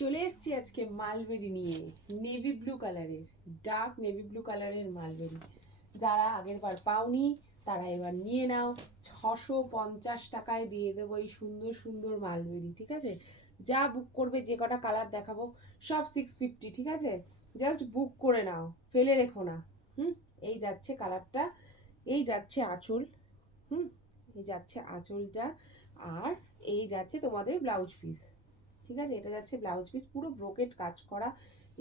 চলে এসেছি আজকে মালবেরি নিয়ে, নেভি ব্লু কালারের, ডার্ক নেভি ব্লু কালারের মালবেরি। যারা আগের বার পাওনি তারা এবার নিয়ে নাও। 650 টাকায় দিয়ে দেবো এই সুন্দর সুন্দর মালবেরি। ঠিক আছে, যা বুক করবে, যে কটা কালার দেখাবো সব 650। ঠিক আছে, জাস্ট বুক করে নাও, ফেলে রেখো না। এই যাচ্ছে কালারটা, এই যাচ্ছে আঁচল, এই যাচ্ছে আঁচলটা, আর এই যাচ্ছে তোমাদের ব্লাউজ পিস। ঠিক আছে, এটা যাচ্ছে ব্লাউজ পিস, পুরো ব্রোকেট কাজ করা।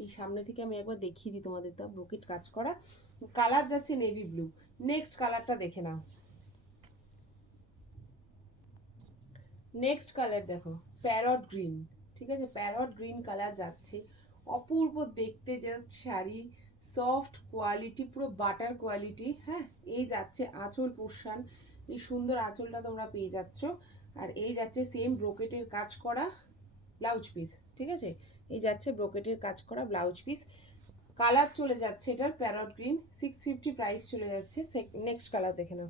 এই সামনে থেকে আমি একবার দেখিয়ে দিই তোমাদের, তো ব্রোকেট কাজ করা। কালার যাচ্ছে নেভি ব্লু। নেক্সট কালারটা দেখে নাও। নেক্সট কালার দেখো, প্যারট গ্রিন। ঠিক আছে, প্যারট গ্রিন কালার যাচ্ছে, অপূর্ব দেখতে জাস্ট শাড়ি, সফট কোয়ালিটি, পুরো বাটার কোয়ালিটি। হ্যাঁ, এই যাচ্ছে আঁচল পোর্শন, এই সুন্দর আঁচলটা তোমরা পেয়ে যাচ্ছ। আর এই যাচ্ছে সেম ব্রোকেটের কাজ করা ব্লাউজ পিস। ঠিক আছে, এই যাচ্ছে ব্রোকেটের কাজ করা ব্লাউজ পিস। কালার চলে যাচ্ছে এটার প্যারট গ্রিন, 650 প্রাইস চলে যাচ্ছে। নেক্সট কালার দেখে নাও।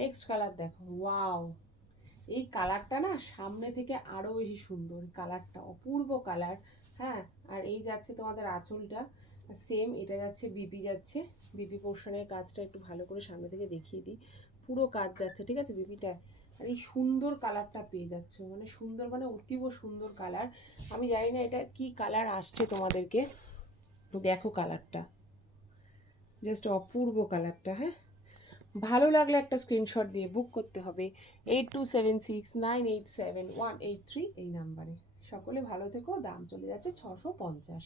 নেক্সট কালার দেখো, ওয়াও, এই কালারটা না সামনে থেকে আরো বেশি সুন্দর, কালারটা অপূর্ব কালার। হ্যাঁ, আর এই যাচ্ছে তোমাদের আঁচলটা, সেম এটা যাচ্ছে বিপি, যাচ্ছে বিপি পোর্শনের কাজটা একটু ভালো করে সামনে থেকে দেখিয়ে দিই। পুরো কাজ যাচ্ছে, ঠিক আছে, বিপিটা। আর এই সুন্দর কালারটা পেয়ে যাচ্ছ, মানে সুন্দর, মানে অতীব সুন্দর কালার। আমি জানি না এটা কি কালার আসছে তোমাদেরকে, দেখো কালারটা জাস্ট অপূর্ব কালারটা। হ্যাঁ, ভালো লাগলে একটা স্ক্রিনশট দিয়ে বুক করতে হবে 8276987183 এই নাম্বারে। সকলে ভালো থেকো। দাম চলে যাচ্ছে 650।